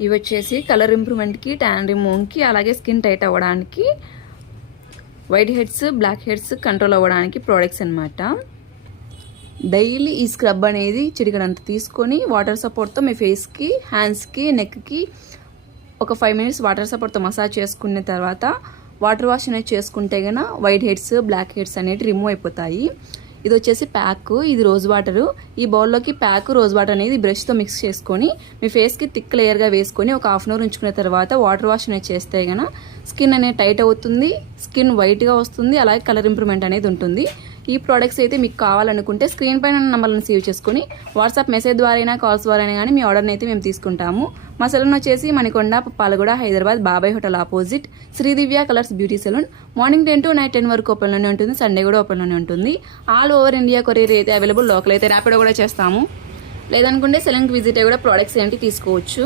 ఇవి వచ్చేసి colour ఇంప్రూవ్మెంట్కి, tan రిమూవ్కి, అలాగే స్కిన్ టైట్ అవ్వడానికి, white heads, black heads control అవ్వడానికి ప్రోడక్ట్స్ అనమాట. డైలీ ఈ స్క్రబ్ అనేది చిటికడంత తీసుకొని వాటర్ సపోర్ట్తో మీ ఫేస్కి, హ్యాండ్స్కి, నెక్కి ఒక 5 minutes వాటర్ సపోర్ట్తో మసాజ్ చేసుకున్న తర్వాత వాటర్ వాష్ అనేది చేసుకుంటే కనుక వైట్ హెడ్స్, బ్లాక్ హెడ్స్ అనేవి రిమూవ్ అయిపోతాయి. ఇది వచ్చేసి ప్యాక్, ఇది రోజ్ వాటరు. ఈ బౌల్లోకి ప్యాక్, రోజ్ వాటర్ అనేది బ్రష్తో మిక్స్ చేసుకొని మీ ఫేస్కి థిక్ లేయర్గా వేసుకొని ఒక 1/2 hour ఉంచుకున్న తర్వాత వాటర్ వాష్ అనేది చేస్తే కనుక స్కిన్ అనేది టైట్ అవుతుంది, స్కిన్ వైట్గా వస్తుంది, అలాగే కలర్ ఇంప్రూవ్మెంట్ అనేది ఉంటుంది. ఈ ప్రోడక్ట్స్ అయితే మీకు కావాలనుకుంటే స్క్రీన్ పైన నంబర్లను సేవ్ చేసుకుని వాట్సాప్ మెసేజ్ ద్వారా అయినా, కాల్స్ ద్వారా అయినా కానీ మీ ఆర్డర్ని అయితే మేము తీసుకుంటాము. మా సెలూన్ వచ్చేసి Manikonda, Palaguda, Hyderabad, Babai hotel opposite Sridivya colours beauty salon. Morning 10 to night 10 వరకు ఓపెన్లోనే ఉంటుంది, సండే కూడా ఓపెన్లోనే ఉంటుంది. ఆల్ ఓవర్ ఇండియా కొరియర్ అయితే అవైలబుల్, లోకల్ అయితే ర్యాపిడో కూడా చేస్తాము. లేదనుకుంటే సెలూన్కి విజిట్ అయ్యి కూడా ప్రోడక్ట్స్ ఏంటి తీసుకోవచ్చు.